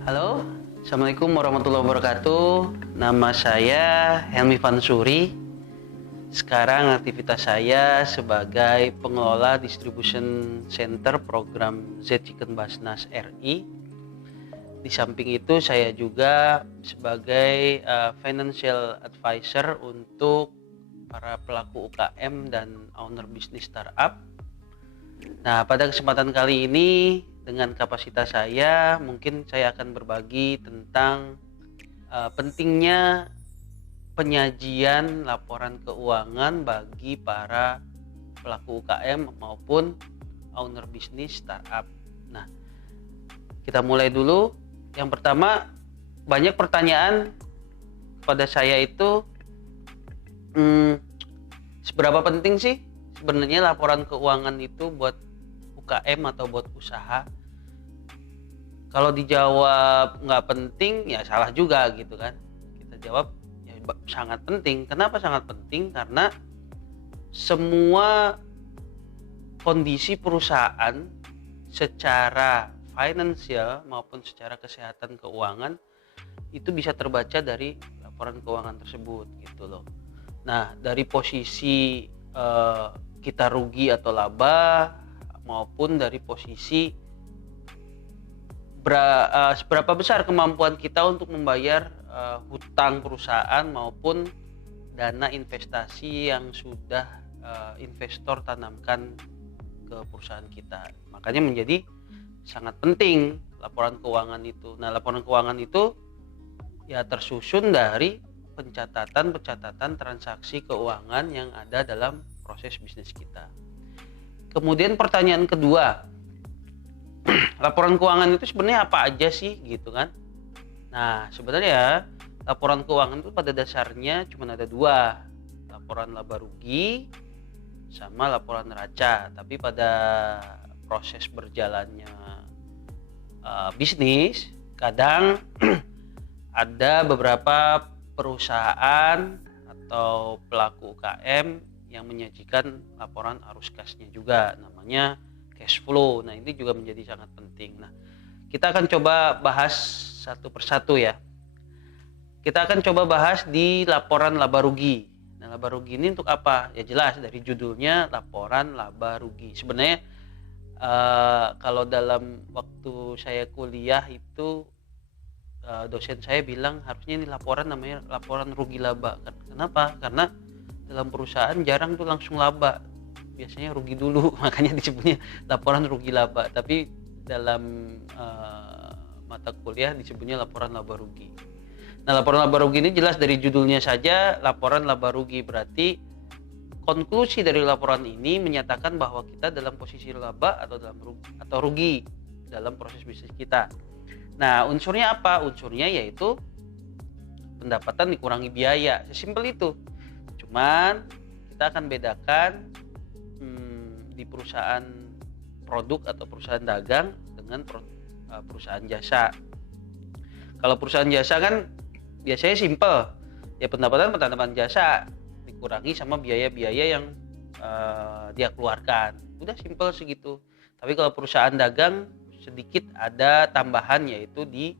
Halo, Assalamualaikum warahmatullahi wabarakatuh. Nama saya Helmi Fansuri. Sekarang aktivitas saya sebagai pengelola distribution center program Z Chicken Basnas RI. Di samping itu saya juga sebagai financial advisor untuk para pelaku UKM dan owner bisnis startup. Nah, pada kesempatan kali ini dengan kapasitas saya, mungkin saya akan berbagi tentang pentingnya penyajian laporan keuangan bagi para pelaku UKM maupun owner bisnis startup. Nah, kita mulai dulu. Yang pertama, banyak pertanyaan pada saya itu, seberapa penting sih sebenarnya laporan keuangan itu buat UKM atau buat usaha? Kalau dijawab nggak penting, ya salah juga gitu kan. Kita jawab ya sangat penting. Kenapa sangat penting? Karena semua kondisi perusahaan secara finansial maupun secara kesehatan keuangan itu bisa terbaca dari laporan keuangan tersebut gitu loh. Nah, dari posisi kita rugi atau laba maupun dari posisi seberapa besar kemampuan kita untuk membayar hutang perusahaan maupun dana investasi yang sudah investor tanamkan ke perusahaan kita. Makanya menjadi sangat penting laporan keuangan itu. Nah, laporan keuangan itu ya tersusun dari pencatatan transaksi keuangan yang ada dalam proses bisnis kita. Kemudian pertanyaan kedua, laporan keuangan itu sebenarnya apa aja sih gitu kan? Nah, sebenarnya laporan keuangan itu pada dasarnya cuma ada dua, laporan laba rugi sama laporan neraca. Tapi pada proses berjalannya bisnis, kadang ada beberapa perusahaan atau pelaku UKM yang menyajikan laporan arus kasnya juga, namanya cash flow. Nah, ini juga menjadi sangat penting. Nah, kita akan coba bahas satu persatu ya. Kita akan coba bahas di laporan laba rugi. Nah, laba rugi ini untuk apa? Ya jelas dari judulnya laporan laba rugi. Sebenarnya kalau dalam waktu saya kuliah itu dosen saya bilang harusnya ini laporan namanya laporan rugi laba. Kenapa? Karena dalam perusahaan jarang tuh langsung laba, biasanya rugi dulu, makanya disebutnya laporan rugi laba. Tapi dalam mata kuliah disebutnya laporan laba rugi. Nah, laporan laba rugi ini jelas dari judulnya saja laporan laba rugi, berarti konklusi dari laporan ini menyatakan bahwa kita dalam posisi laba atau rugi dalam proses bisnis kita. Nah, unsurnya apa? Unsurnya yaitu pendapatan dikurangi biaya, sesimpel itu. Cuman kita akan bedakan di perusahaan produk atau perusahaan dagang dengan perusahaan jasa. Kalau perusahaan jasa kan biasanya simpel, ya pendapatan jasa dikurangi sama biaya-biaya yang dia keluarkan, udah simpel segitu. Tapi kalau perusahaan dagang sedikit ada tambahan, yaitu di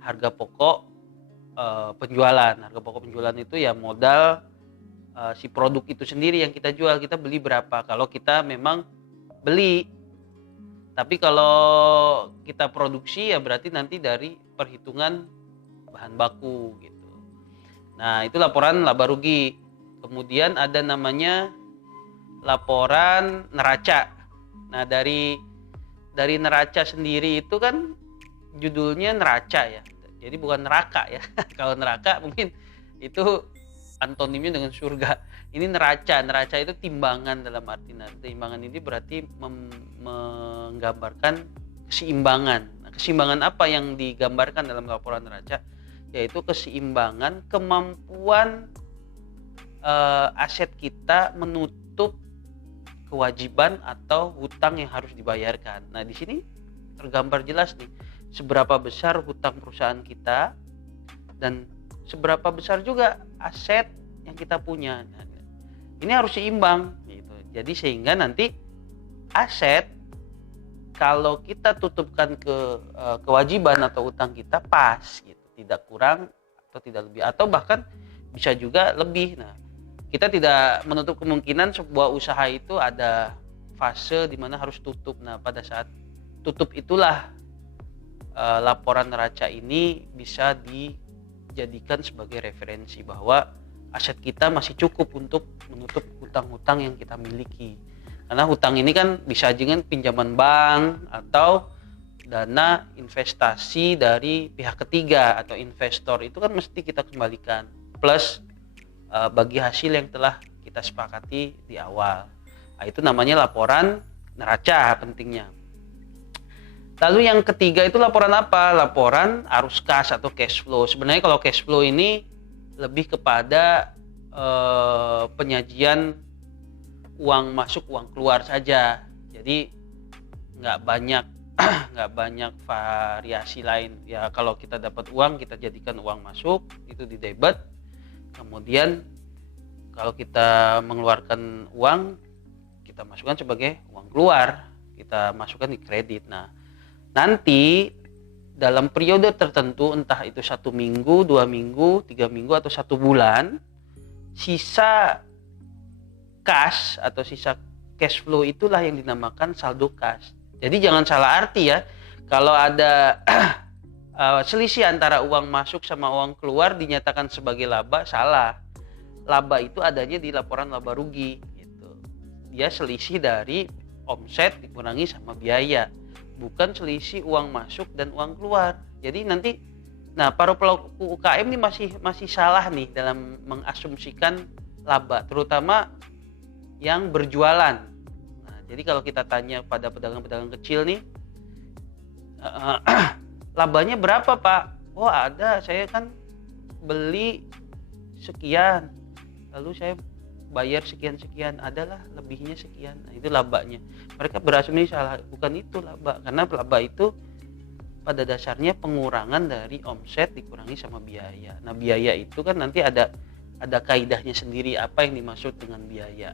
harga pokok penjualan. Harga pokok penjualan itu ya modal si produk itu sendiri yang kita jual. Kita beli berapa kalau kita memang beli. Tapi kalau kita produksi ya berarti nanti dari perhitungan bahan baku gitu. Nah, itu laporan laba rugi. Kemudian ada namanya laporan neraca. Nah, dari neraca sendiri itu kan judulnya neraca ya. Jadi bukan neraka ya. Kalau neraka mungkin itu antonimnya dengan surga. Ini neraca. Neraca itu timbangan, dalam arti timbangan ini berarti menggambarkan keseimbangan. Nah, keseimbangan apa yang digambarkan dalam laporan neraca? Yaitu keseimbangan kemampuan aset kita menutup kewajiban atau hutang yang harus dibayarkan. Nah, di sini tergambar jelas nih seberapa besar hutang perusahaan kita dan seberapa besar juga aset yang kita punya. Nah, ini harus seimbang gitu. Jadi sehingga nanti aset kalau kita tutupkan kewajiban atau utang kita pas gitu, tidak kurang atau tidak lebih, atau bahkan bisa juga lebih. Nah, kita tidak menutup kemungkinan sebuah usaha itu ada fase di mana harus tutup. Nah, pada saat tutup itulah laporan neraca ini bisa dijadikan sebagai referensi bahwa aset kita masih cukup untuk menutup hutang-hutang yang kita miliki. Karena hutang ini kan bisa dengan pinjaman bank atau dana investasi dari pihak ketiga atau investor, itu kan mesti kita kembalikan plus bagi hasil yang telah kita sepakati di awal. Nah, itu namanya laporan neraca pentingnya. Lalu yang ketiga itu laporan apa? Laporan arus kas atau cash flow. Sebenarnya kalau cash flow ini lebih kepada penyajian uang masuk uang keluar saja, jadi nggak banyak variasi lain ya. Kalau kita dapat uang, kita jadikan uang masuk itu di debit, kemudian kalau kita mengeluarkan uang, kita masukkan sebagai uang keluar, kita masukkan di kredit. Nah, nanti dalam periode tertentu, entah itu 1 minggu, 2 minggu, 3 minggu, atau 1 bulan, sisa kas atau sisa cash flow itulah yang dinamakan saldo kas. Jadi jangan salah arti ya, kalau ada selisih antara uang masuk sama uang keluar dinyatakan sebagai laba, salah. Laba itu adanya di laporan laba rugi gitu. Dia selisih dari omset dikurangi sama biaya, bukan selisih uang masuk dan uang keluar. Jadi nanti para pelaku UKM ini masih salah nih dalam mengasumsikan laba, terutama yang berjualan. Nah, jadi kalau kita tanya pada pedagang-pedagang kecil nih, labanya berapa Pak? Oh ada, saya kan beli sekian, lalu saya bayar sekian-sekian, adalah lebihnya sekian. Nah, itu labanya. Mereka berasumsi salah, bukan itu laba. Karena laba itu pada dasarnya pengurangan dari omset dikurangi sama biaya. Nah, biaya itu kan nanti ada kaidahnya sendiri apa yang dimaksud dengan biaya.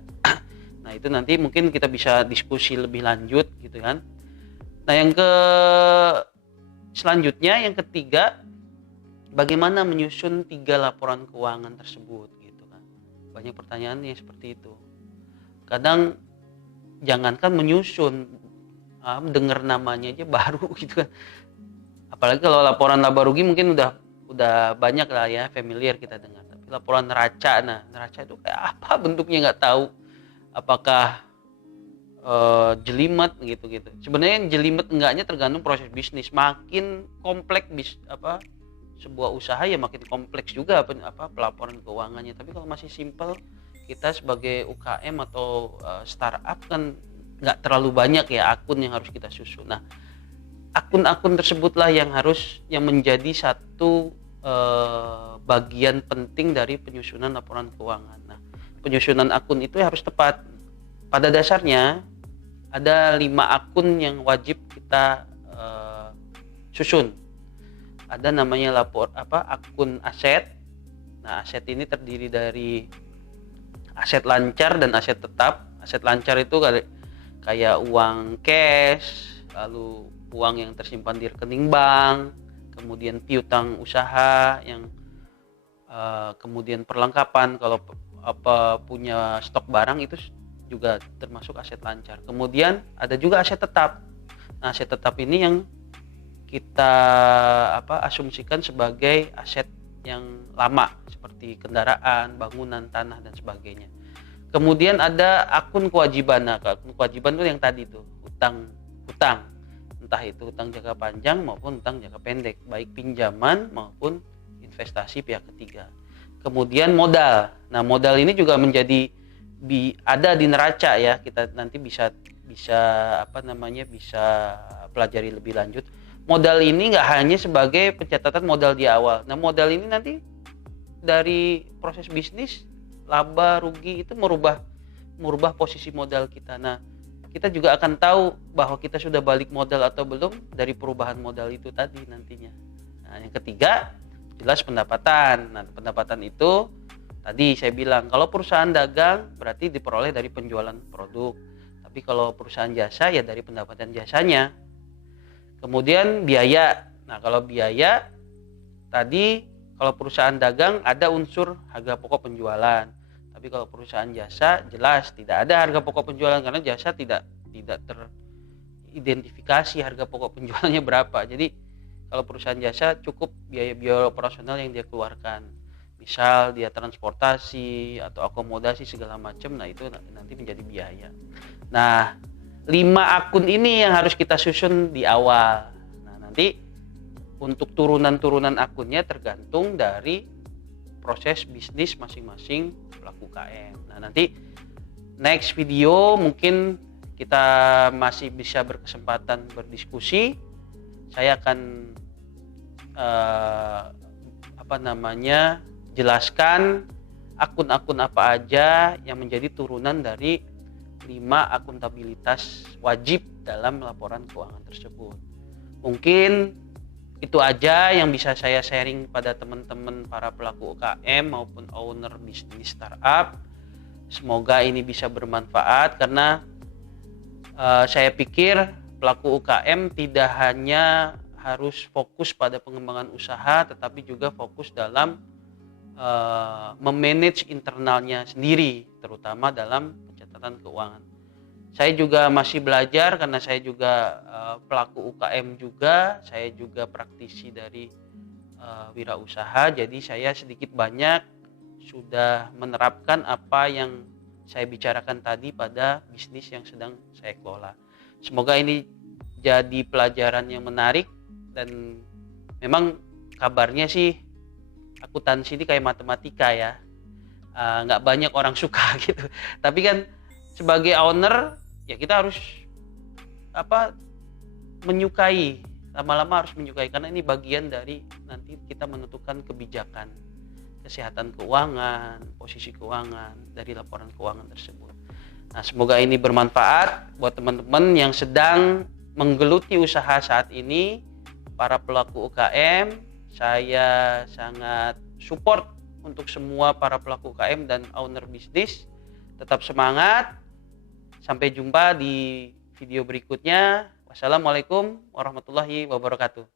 Nah, itu nanti mungkin kita bisa diskusi lebih lanjut gitu kan. Nah, selanjutnya yang ketiga, bagaimana menyusun 3 laporan keuangan tersebut gitu kan. Banyak pertanyaannya seperti itu. Kadang jangankan menyusun, dengar namanya aja baru gitu kan. Apalagi kalau laporan laba rugi mungkin udah banyak lah ya, familiar kita dengar. Tapi laporan neraca, neraca itu kayak apa bentuknya nggak tahu. Apakah jelimet gitu. Sebenarnya jelimet enggaknya tergantung proses bisnis. Makin kompleks sebuah usaha ya makin kompleks juga pelaporan keuangannya. Tapi kalau masih simpel, kita sebagai UKM atau startup kan nggak terlalu banyak ya akun yang harus kita susun. Nah, akun-akun tersebutlah yang menjadi satu bagian penting dari penyusunan laporan keuangan. Nah, penyusunan akun itu harus tepat. Pada dasarnya ada 5 akun yang wajib kita susun. Ada namanya akun aset. Nah, aset ini terdiri dari aset lancar dan aset tetap. Aset lancar itu kayak uang cash, lalu uang yang tersimpan di rekening bank, kemudian piutang usaha yang kemudian perlengkapan kalau punya stok barang, itu juga termasuk aset lancar. Kemudian ada juga aset tetap. Nah, aset tetap ini yang kita asumsikan sebagai aset yang lama seperti kendaraan, bangunan, tanah dan sebagainya. Kemudian ada akun kewajiban. Nah, akun kewajiban itu yang tadi tuh, hutang. Entah itu hutang jangka panjang maupun hutang jangka pendek, baik pinjaman maupun investasi pihak ketiga. Kemudian modal. Nah, modal ini juga ada di neraca ya. Kita nanti bisa pelajari lebih lanjut. Modal ini nggak hanya sebagai pencatatan modal di awal. Nah, modal ini nanti dari proses bisnis, laba rugi itu merubah posisi modal kita. Nah, kita juga akan tahu bahwa kita sudah balik modal atau belum dari perubahan modal itu tadi nantinya. Nah, yang ketiga jelas pendapatan. Nah, pendapatan itu tadi saya bilang kalau perusahaan dagang berarti diperoleh dari penjualan produk. Tapi Tapi kalau perusahaan jasa ya dari pendapatan jasanya. Kemudian biaya. Nah, kalau biaya tadi, kalau perusahaan dagang ada unsur harga pokok penjualan. Tapi kalau perusahaan jasa jelas tidak ada harga pokok penjualan, karena jasa tidak teridentifikasi harga pokok penjualannya berapa. Jadi kalau perusahaan jasa cukup biaya-biaya operasional yang dia keluarkan. Misal dia transportasi atau akomodasi segala macam, nah itu nanti menjadi biaya. Nah, 5 akun ini yang harus kita susun di awal. Nah, nanti untuk turunan-turunan akunnya tergantung dari proses bisnis masing-masing pelaku UKM. Nah, nanti next video mungkin kita masih bisa berkesempatan berdiskusi. Saya akan jelaskan akun-akun apa aja yang menjadi turunan dari 5 akuntabilitas wajib dalam laporan keuangan tersebut. Mungkin itu aja yang bisa saya sharing pada teman-teman para pelaku UKM maupun owner bisnis startup. Semoga ini bisa bermanfaat, karena saya pikir pelaku UKM tidak hanya harus fokus pada pengembangan usaha, tetapi juga fokus dalam memanage internalnya sendiri, terutama dalam pencatatan keuangan. Saya juga masih belajar, karena saya juga pelaku UKM juga, saya juga praktisi dari wirausaha, jadi saya sedikit banyak sudah menerapkan apa yang saya bicarakan tadi pada bisnis yang sedang saya kelola. Semoga ini jadi pelajaran yang menarik, dan memang kabarnya sih akuntansi ini kayak matematika ya, nggak banyak orang suka gitu. Tapi kan sebagai owner ya kita harus menyukai, lama-lama harus menyukai, karena ini bagian dari nanti kita menentukan kebijakan kesehatan keuangan, posisi keuangan dari laporan keuangan tersebut. Nah, semoga ini bermanfaat buat teman-teman yang sedang menggeluti usaha saat ini, para pelaku UKM. Saya sangat support untuk semua para pelaku UKM dan owner bisnis. Tetap semangat. Sampai jumpa di video berikutnya. Wassalamualaikum warahmatullahi wabarakatuh.